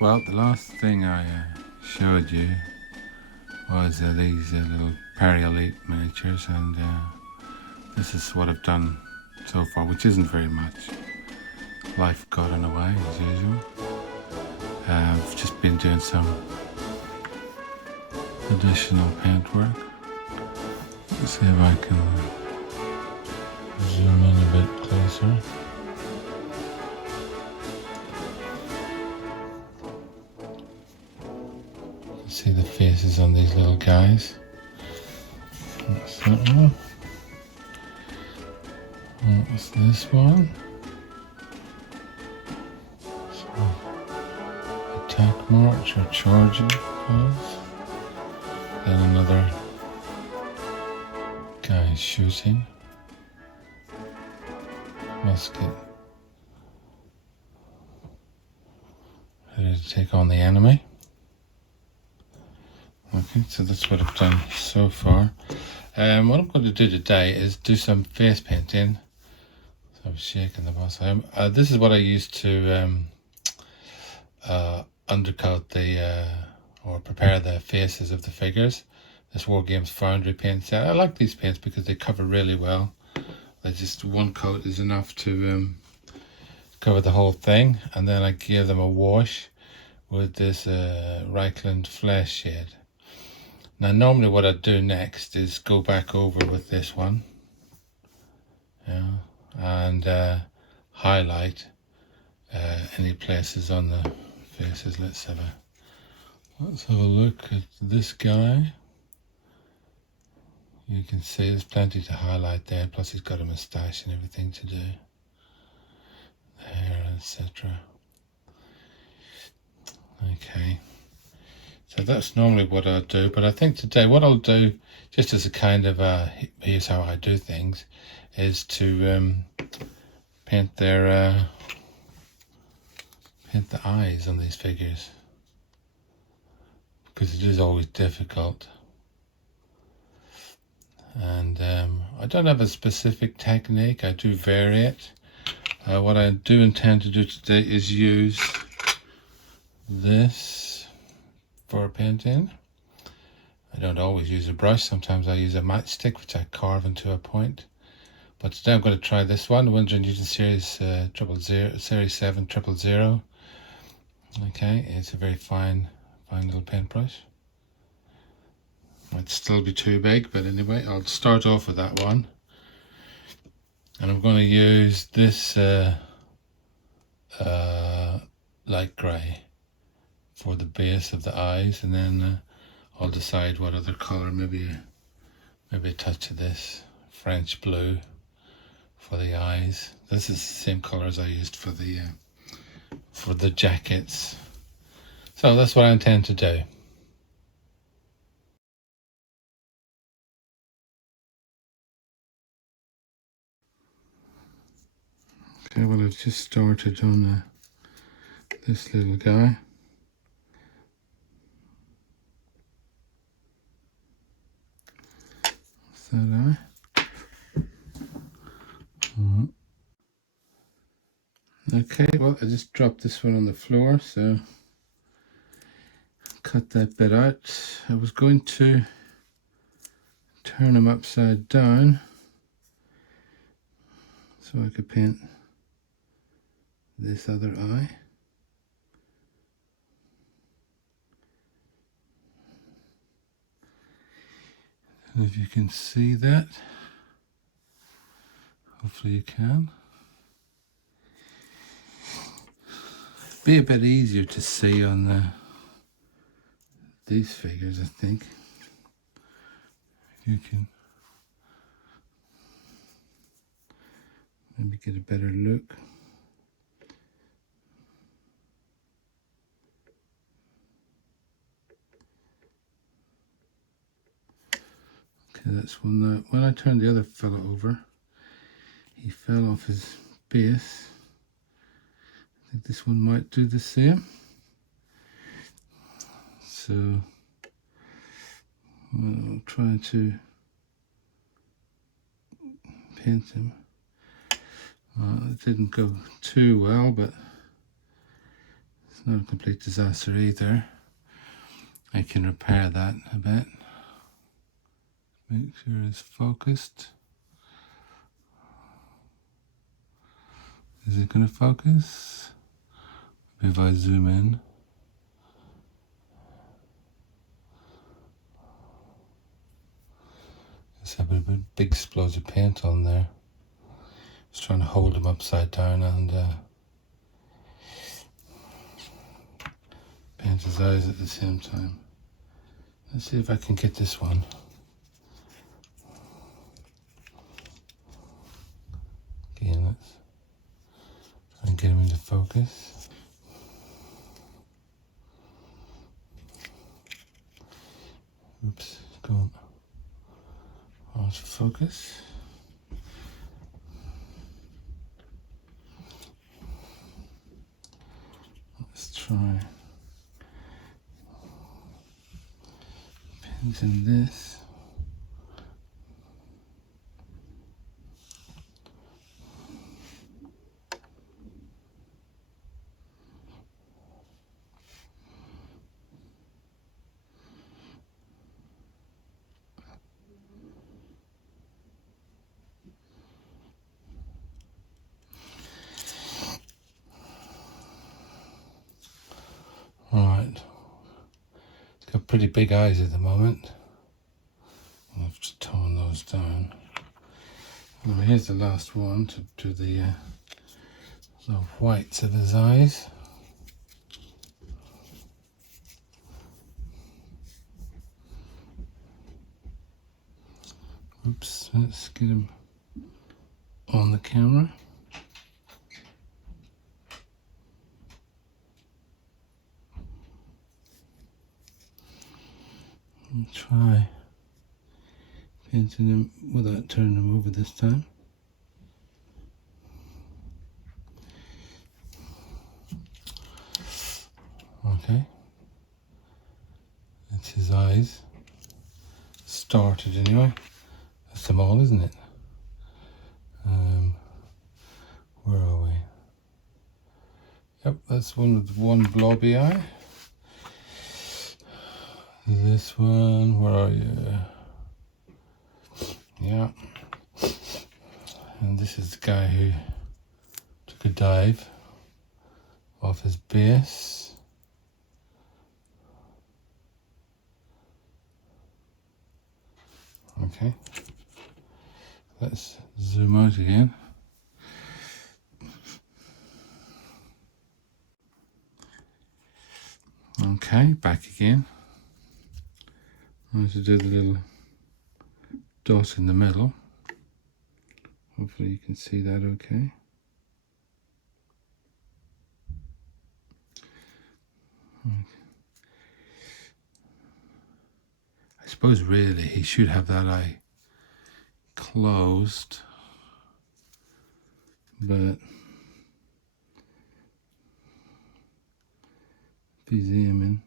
Well, the last thing I showed you was these little Perry miniatures, and this is what I've done so far, which isn't very much. Life got in the way, as usual. I've just been doing some additional paint work. Let's see if I can zoom in a bit closer. See the faces on these little guys. That's that one. What's this one? So, attack march or charging pose. Then another guy shooting. Musket. Ready to take on the enemy. Okay, so that's what I've done so far. What I'm going to do today is do some face painting. So I'm shaking the boss. This is what I use to undercoat or prepare the faces of the figures. This War Games Foundry paint set. I like these paints because they cover really well. Just one coat is enough to cover the whole thing, and then I give them a wash with this Reichland Flesh shade. Now normally what I do next is go back over with this one, and highlight any places on the faces. Let's have a look at this guy. You can see there's plenty to highlight there, plus he's got a moustache and everything to do. The hair, etc. Okay. So that's normally what I'll do, but I think today what I'll do, just as a kind of here's how I do things, is to paint the eyes on these figures, because it is always difficult. And I don't have a specific technique, I do vary it. What I do intend to do today is use this for painting. I don't always use a brush, sometimes I use a matchstick which I carve into a point. But today I'm going to try this one, the Winsor & Newton Series 700. Okay, it's a very fine little paintbrush. Might still be too big, but anyway, I'll start off with that one. And I'm going to use this light grey for the base of the eyes, and then I'll decide what other colour, maybe a touch of this French blue for the eyes. This is the same colour as I used for the jackets. So that's what I intend to do. Okay, well I've just started on this little guy. That eye. Okay, well I just dropped this one on the floor, so cut that bit out. I was going to turn him upside down so I could paint this other eye. And if you can see that, hopefully you can. Be a bit easier to see on these figures, I think. You can maybe get a better look. Okay, that's one now. When I turned the other fella over, he fell off his base. I think this one might do the same. So I'll try to paint him. It didn't go too well, but It's not a complete disaster either. I can repair that a bit. Make sure it's focused. Is it going to focus? If I zoom in. Let's have a big splodge of paint on there. Just trying to hold him upside down and paint his eyes at the same time. Let's see if I can get this one. Again, let's try and get him into focus. Oops, it's gone out of focus. Let's try painting this. Right, it's got pretty big eyes at the moment. I'll have to tone those down. Well, here's the last one to do the whites of his eyes. Oops, let's get him on the camera. And try painting him without turning him over this time. Okay, that's his eyes. Started anyway. That's them all, isn't it? Where are we? Yep, that's one with one blobby eye. This one, where are you? Yeah. And this is the guy who took a dive off his base. Okay. Let's zoom out again. Okay, back again. I'm going to do the little dot in the middle. Hopefully you can see that okay. I suppose really he should have that eye closed, but if he's aiming,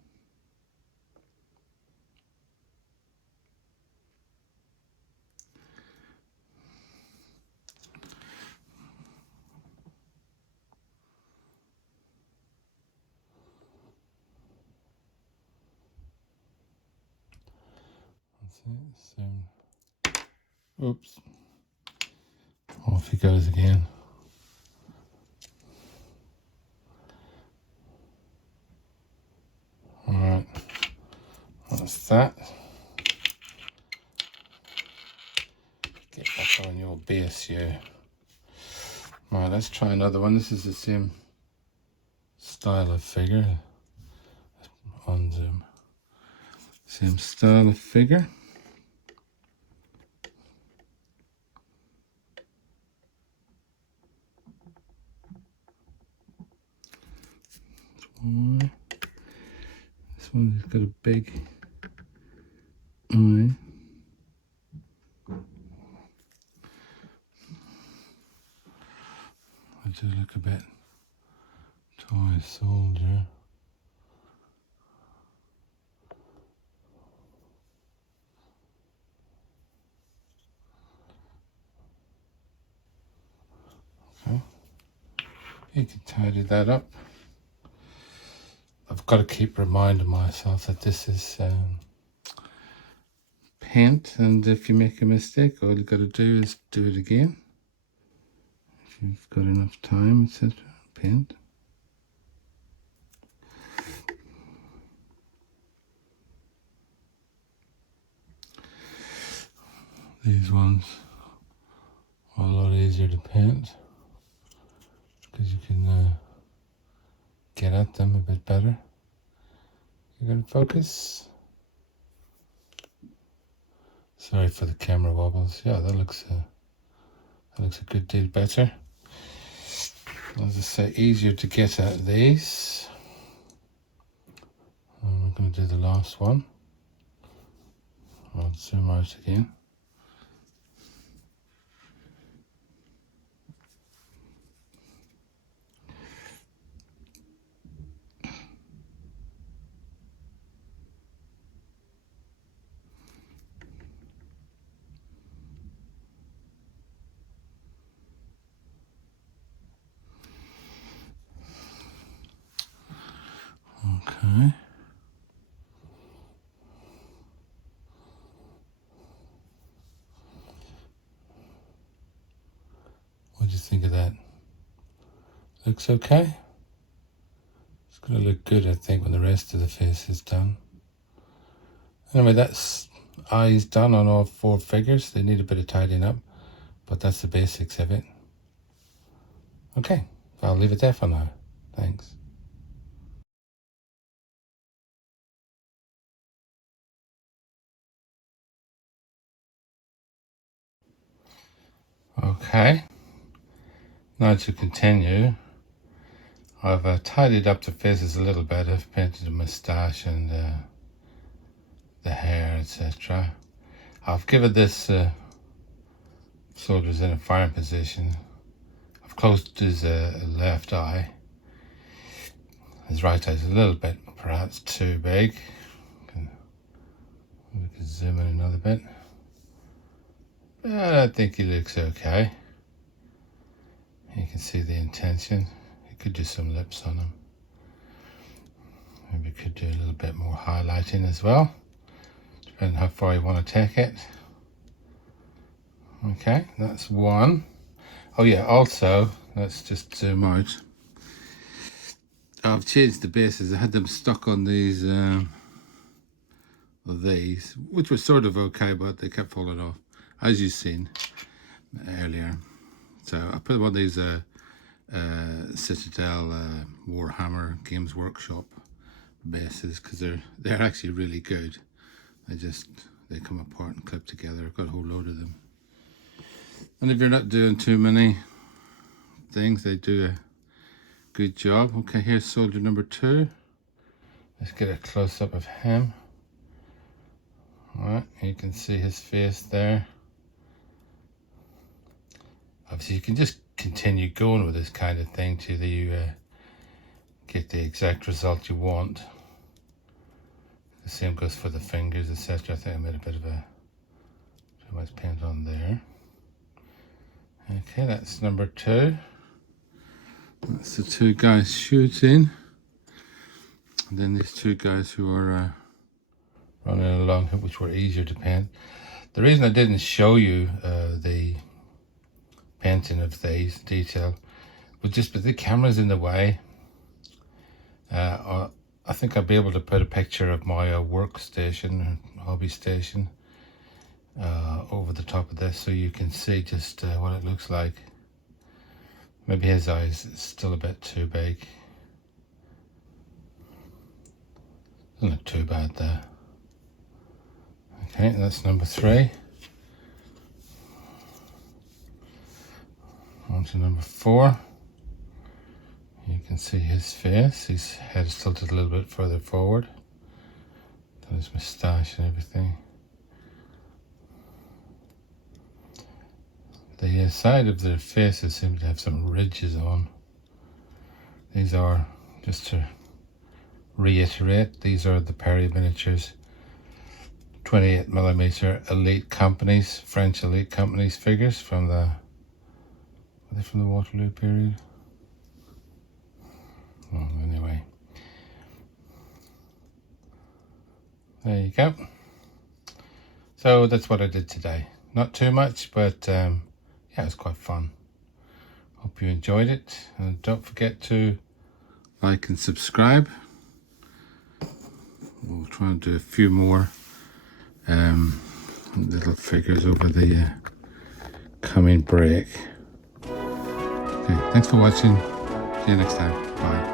that's it. So, oops, off he goes again. Alright, that's that. Get back on your base here. Right, let's try another one. This is the same style of figure. On zoom. Same style of figure. This one's got a big eye. I do look a bit toy soldier. Okay. You can tidy that up. I've got to keep reminding myself that this is paint, and if you make a mistake, all you got to do is do it again. If you've got enough time, etc. Paint. These ones are a lot easier to paint because you can get at them a bit better. You're going to focus. Sorry for the camera wobbles. Yeah, that looks a good deal better. As I say, easier to get at these. And we're going to do the last one. I'll zoom out again. Okay. What do you think of that? Looks okay? It's going to look good, I think, when the rest of the face is done. Anyway, that's eyes done on all 4 figures. They need a bit of tidying up, but that's the basics of it. Okay, I'll leave it there for now. Thanks. Okay, now to continue. I've tidied up the faces a little bit. I've painted the moustache and the hair, etc. I've given this soldier's in a firing position. I've closed his left eye. His right eye is a little bit perhaps too big. We can zoom in another bit. But I think he looks okay. You can see the intention. You could do some lips on him. Maybe you could do a little bit more highlighting as well, depending how far you want to take it. Okay, that's one. Oh yeah, also, let's just zoom out. I've changed the bases. I had them stuck on these, which were sort of okay, but they kept falling off, as you've seen earlier. So I put them on these Citadel Warhammer Games Workshop bases because they're actually really good. They come apart and clip together. I've got a whole load of them. And if you're not doing too many things, they do a good job. Okay, here's soldier number 2. Let's get a close-up of him. Alright, you can see his face there. Obviously, you can just continue going with this kind of thing till you get the exact result you want. The same goes for the fingers, etc. I think I made a bit of too much paint on there. Okay, that's number 2. That's the 2 guys shooting. And then these 2 guys who are running along, which were easier to paint. The reason I didn't show you the painting of these detail was just that the camera's in the way. I think I'll be able to put a picture of my workstation, hobby station, over the top of this so you can see just what it looks like. Maybe his eyes is still a bit too big. Doesn't look too bad there. Okay, that's number 3. On to number 4. You can see his face. His head is tilted a little bit further forward. Done his moustache and everything. The side of their faces seem to have some ridges on. These are, just to reiterate, these are the Perry miniatures 28mm elite companies, French elite companies figures from the, are they from the Waterloo period? Well, anyway, There you go. So that's what I did today. Not too much, but yeah, it was quite fun. Hope you enjoyed it, and don't forget to like and subscribe. We'll try and do a few more little figures over the coming break. Okay, thanks for watching. See you next time. Bye.